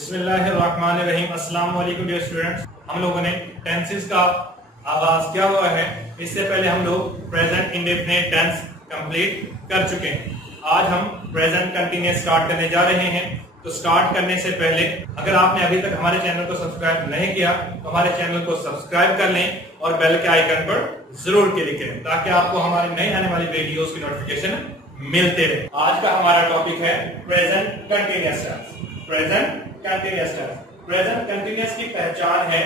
बिस्मिल्लाहिर्रहमानिर्रहीम। अस्सलाम वालेकुम डियर स्टूडेंट्स। हम लोगों ने टेंसेस का आगाज किया हुआ है। इससे पहले हम लोग प्रेजेंट इंडेफिनिट टेंस कंप्लीट कर चुके हैं। आज हम प्रेजेंट कंटिन्यूअस स्टार्ट करने जा रहे हैं। तो स्टार्ट करने से पहले अगर आपने अभी तक हमारे चैनल को सब्सक्राइब नहीं किया तो हमारे चैनल को सब्सक्राइब कर लें और बेल के आइकन पर जरूर क्लिक करें ताकि आपको हमारी नई आने वाली वीडियोस की नोटिफिकेशन मिलते रहे। आज का हमारा टॉपिक है present continuous tense. Present continuous tense. Present continuous की पहचान है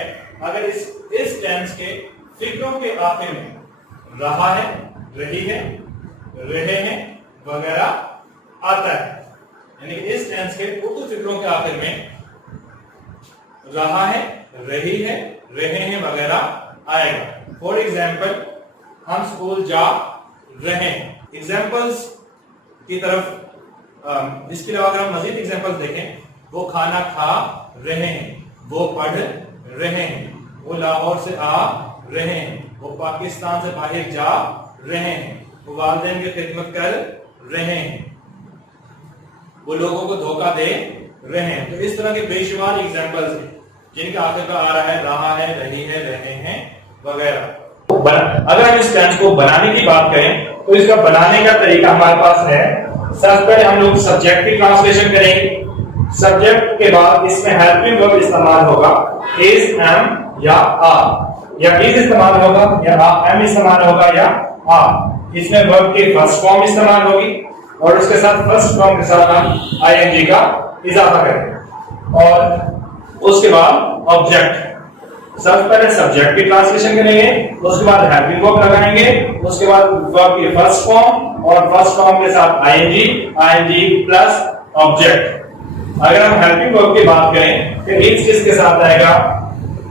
अगर इस टेंस के फिक्रों के आखिर में रहा है, रही है, रहे हैं वगैरह आता है। यानी इस टेंस के उर्दू फिक्रों के आखिर में रहा है, रही है, रहे हैं वगैरह आएगा। फॉर एग्जाम्पल हम स्कूल जा रहे हैं। एग्जाम्पल्स की तरफ इसके अलावा अगर हम मजीद एग्जाम्पल्स देखें, वो खाना खा रहे हैं, वो पढ़ रहे हैं, वो लाहौर से आ रहे हैं, वो पाकिस्तान से बाहर जा रहे हैं, वो वालिदैन की खिदमत कर रहे हैं, वो लोगों को धोखा दे रहे हैं। तो इस तरह के बेशुमार एग्जाम्पल्स हैं जिनका आखिर का आ रहा है, रही है, रहे हैं वगैरह। अगर हम इस टेंस को बनाने की बात करें तो इसका बनाने का तरीका हमारे पास है। सबसे पहले हम लोग सब्जेक्ट की ट्रांसलेशन करेंगे। सब्जेक्ट के बाद इसमें हेल्पिंग वर्ब इस्तेमाल होगा, इज, एम या आर, या इज इस्तेमाल होगा या एम इस्तेमाल होगा या आर। इसमें वर्ब की फर्स्ट फॉर्म इस्तेमाल होगी और उसके साथ फर्स्ट फॉर्म के साथ हम आईएनजी का इजाफा करेंगे। और उसके बाद ऑब्जेक्ट। सबसे पहले सब्जेक्ट की ट्रांसलेशन करेंगे, उसके बाद हेल्पिंग वर्ब लगाएंगे, उसके बाद वर्ब की फर्स्ट फॉर्म और फर्स्ट फॉर्म के साथ आईएनजी प्लस ऑब्जेक्ट। अगर हम हेल्पिंग वर्ब की बात करें कि इज किसके साथ आएगा,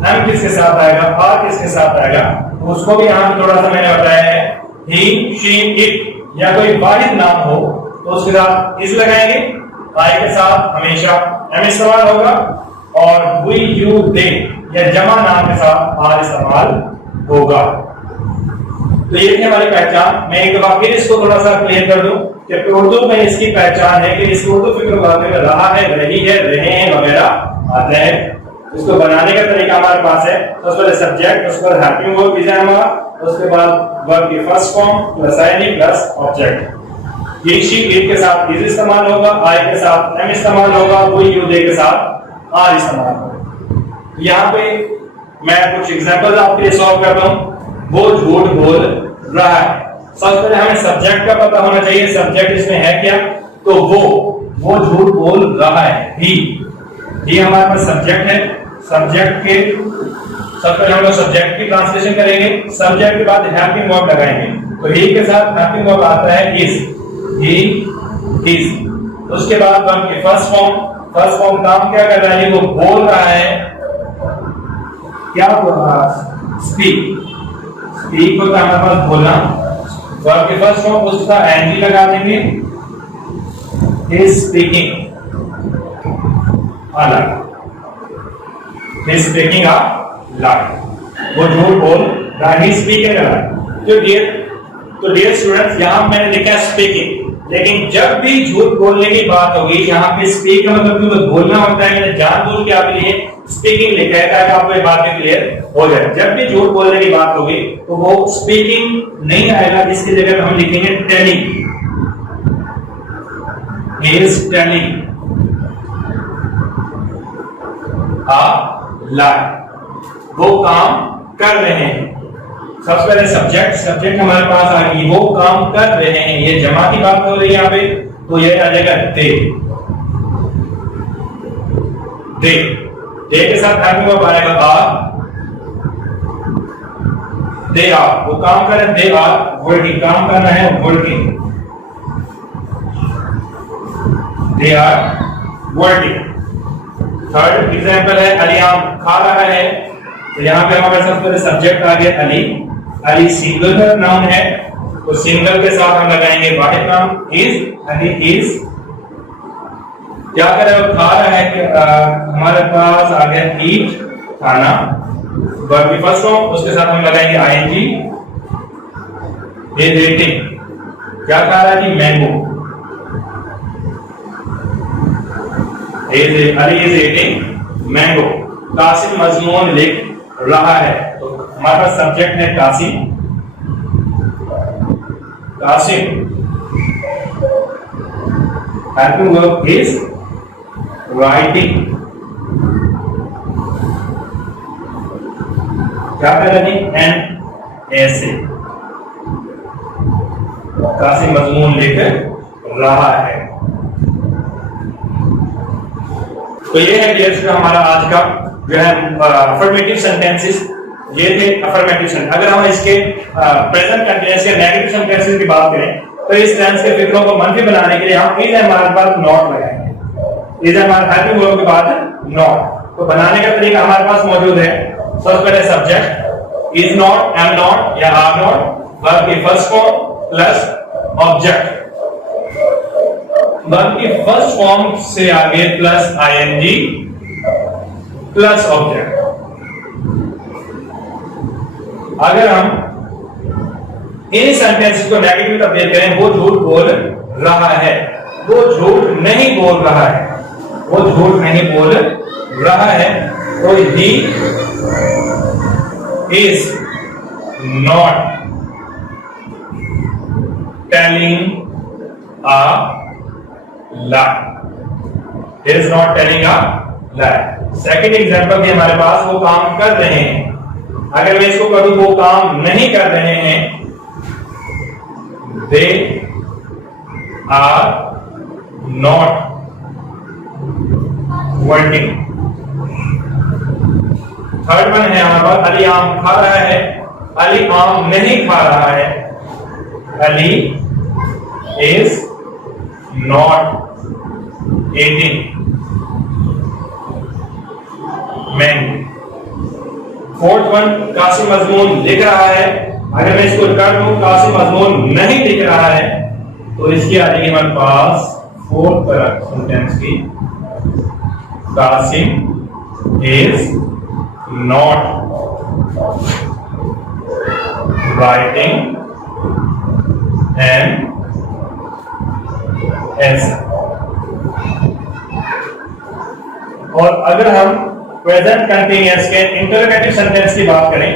एम किसके साथ आएगा, आर किसके साथ आएगा, तो उसको भी यहां थोड़ा सा मैंने बताया है। ही, शी, इट या कोई वाहिद नाम हो तो उसके साथ इज लगाएंगे, आई के साथ हमेशा एम इस्तेमाल होगा और वी, यू, दे या जमा नाम के साथ आर इस्तेमाल होगा। तो ये थी हमारी पहचान। मैं एक दफा फिर इसको थोड़ा सा क्लियर कर दूं कि उर्दू में इसकी पहचान है कि इस उर्दू फिक्र में रहा है, रही है, रहे हैं वगैरह आते हैं। इसको बनाने का तरीका हमारे पास है। तो उसके बाद सब्जेक्ट, उसके बाद हेल्पिंग वर्ब इजामा, उसके बाद वर्ब की first form plus ING plus object. He, she, it के साथ इज इस्तेमाल होगा, आई के साथ एम इस्तेमाल होगा, वी, यू, दे के साथ आर इस्तेमाल होगा। यहाँ पे मैं कुछ एग्जांपल्स आपके लिए सॉल्व करता हूँ। वो झूठ बोल रहा है। सबसे पहले हमें सब्जेक्ट का पता होना चाहिए। सब्जेक्ट इसमें है क्या, तो वो झूठ बोल रहा है। ही हमारे पास सब्जेक्ट है। सब्जेक्ट के सबसे पहले हम लोग सब्जेक्ट की ट्रांसलेशन करेंगे। सब्जेक्ट के बाद हेल्पिंग वर्ब लगाएंगे। तो ही के साथ हेल्पिंग वर्ब आता है इज, ही इज। उसके बाद वर्ब की फर्स्ट फॉर्म काम क्या कर रहा है, वो बोल रहा है। क्या बोल रहा है, स्पीक होता है हमारे पास बोलना। वर्ब की फर्स्ट फॉर्म उसका एनजी लगा देंगे, is speaking a lie, is speaking a lie. वो झूठ बोल रहा है, स्पीकिंग अ लाई। तो डियर स्टूडेंट्स, यहां मैंने लिखा है स्पीकिंग, लेकिन जब भी झूठ बोलने की बात होगी यहाँ पे स्पीक का मतलब तो बोलना होता है। मैंने जानबूझ के आपके लिए स्पीकिंग लिखा है ताकि आपको ये बात क्लियर हो जाए। जब भी झूठ बोलने की बात होगी तो वो स्पीकिंग नहीं आएगा, इसकी जगह हम लिखेंगे telling, is telling a lie. वो काम कर रहे हैं। सबसे पहले सब्जेक्ट हमारे पास आ गई, वो काम कर रहे हैं। ये जमा की बात हो रही है यहाँ पे, तो ये आ जाएगा दे के साथ हेल्पिंग वर्ब आएगा दे आर। वो काम कर रहे हैं, दे आर वर्किंग, काम करना है working, they are working. Third example है अलियाम खा रहा है। तो यहाँ पे हमारे सबसे पहले सब्जेक्ट आ गया अली सिंगल नाउन है, तो सिंगल के साथ हम लगाएंगे वाहिद नाम इज, अली इज। क्या कर रहा है, खा रहा है कि हमारे पास आ गया ईट खाना, वर्ब की फर्स्ट फॉर्म, उसके साथ हम लगाएंगे आईएनजी, इज ईटिंग। क्या खा रहा है कि mango, Ali is eating mango. Qasim मजमून लिख रहा है, तो हमारे पास सब्जेक्ट है Qasim. Qasim helping verb is writing. क्या कर रहे हैं? एन ऐसे कासिम मजमून लिख रहा है। तो ये है डियर स्टूडेंट हमारा आज का जो है अफर्मेटिव सेंटेंसेस। ये थे अफर्मेटिव सेंटेंस। अगर हम इसके प्रेजेंट कंटीन्यूअस या नेगेटिव सेंटेंसेस की बात करें तो इस टेंस के फिक्रों को मंफी बनाने के लिए हम इज हमारे पास नॉट लगाएंगे। इज हमारे हेल्पिंग वर्ब के बाद नॉट। तो बनाने का तरीका हमारे पास मौजूद है। सबसे पहले subject is not, am not या आर नॉट, वर्ब की first form plus object. Verb की फर्स्ट फॉर्म से आगे प्लस आईएनजी प्लस ऑब्जेक्ट। अगर हम इन सेंटेंसेस को नेगेटिव तब्दील करें, वो झूठ बोल रहा है, वो झूठ नहीं बोल रहा है, वो झूठ नहीं बोल रहा है, तो he is not telling a lie, he is not telling a lie। Second example भी हमारे पास, वो काम कर रहे हैं। अगर मैं इसको करूं वो काम नहीं कर रहे हैं, they are not working। Third one है हमारे पास, अली आम खा रहा है, अली आम नहीं खा रहा है, Ali is not eating mango. Fourth one, Qasim मजमून लिख रहा है। अगर मैं इसको कर दूं कासिम मजमून नहीं लिख रहा है, तो इसकी आ जाएगी हमारे पास फोर्थ तरह सेंटेंस की, Kasim is not writing an essay. और अगर हम प्रेजेंट कंटीन्यूअस के इंटरोगेटिव सेंटेंस की बात करें,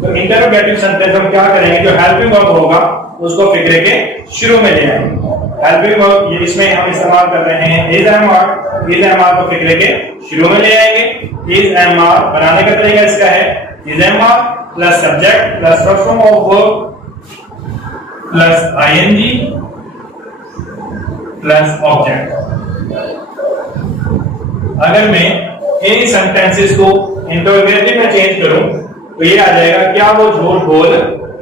तो इंटरोगेटिव सेंटेंस हम क्या करेंगे, जो हेल्पिंग वर्ब होगा उसको फिक्रे के शुरू में ले आएंगे। हेल्पिंग वर्ब ये इसमें हम इस्तेमाल कर रहे हैं is am are. Is am are को फिक्रे के शुरू में ले आएंगे। इज एम आर बनाने का तरीका इसका है, is am are plus subject plus first form of verb plus ING plus object. अगर मैं इन सेंटेंसेस को इंटरोगेटिव में चेंज करूं तो ये आ जाएगा, क्या वो झूठ बोल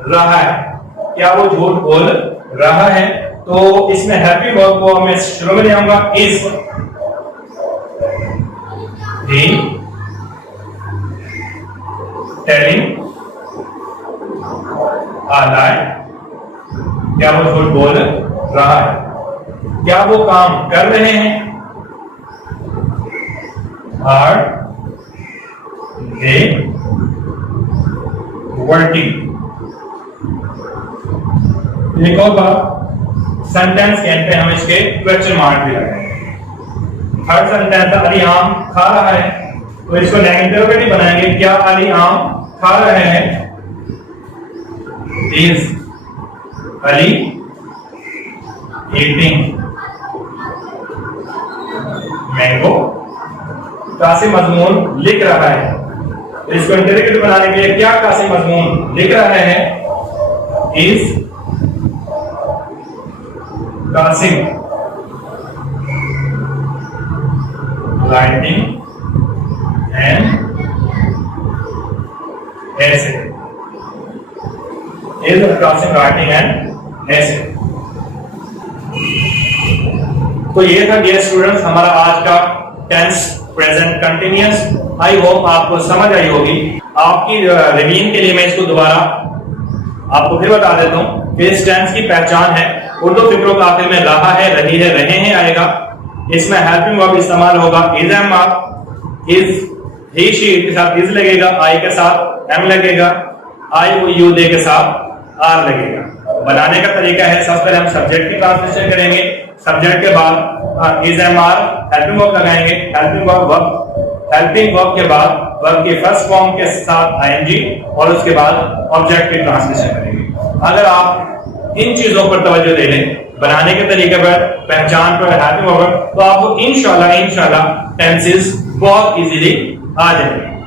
रहा है, क्या वो झूठ बोल रहा है। तो इसमें हैप्पी वर्ब को मैं शुरू में ले आऊंगा, इज ही टेलिंग अ लाई, क्या वो झूठ बोल रहा है, क्या वो काम कर रहे हैं, आर दे वर्किंग। एक और बात, सेंटेंस के एंड पे हम इसके क्वेश्चन मार्क भी लगाएंगे। थर्ड सेंटेंस था अली आम खा रहा है, तो इसको इंटरोगेटिव बनाएंगे, क्या अली आम खा रहे हैं, is Ali eating mango. Qasim मजमून लिख रहा है, तो इसको इंटरोगेटिव बनाने के लिए क्या कासिम मजमून लिख रहे हैं, is Kasim writing an essay. Is Kasim writing an essay. तो ये था डियर स्टूडेंट्स हमारा आज का tense present continuous. I hope आपको समझ आई होगी। आपकी रिवीजन के लिए मैं इसको दोबारा आपको फिर बता देता हूं कि इस टेंस की पहचान है, उर्दू फिक्रों का आखिर में रहा है, रही है, रहे हैं आएगा। इसमें हेल्पिंग वर्ब इस्तेमाल होगा is am are, is he she के साथ इज लगेगा, आई के साथ एम लगेगा, आई वो यू दे के साथ आर लगेगा। बनाने का तरीका है, सबसे पहले हम सब्जेक्ट की ट्रांसलेशन करेंगे, सब्जेक्ट के बाद is am are helping verb लगाएंगे, हेल्पिंग वर्ब के बाद वर्ब की फर्स्ट फॉर्म के साथ आईएनजी और उसके बाद ऑब्जेक्ट की ट्रांसलेशन करेंगे। अगर आप इन चीजों पर तवज्जो दे लें, बनाने के तरीके पर, पहचान पर, हेल्पिंग वर्ब, तो आपको इंशाल्लाह टेंसेस बहुत इजीली आ जाएंगे।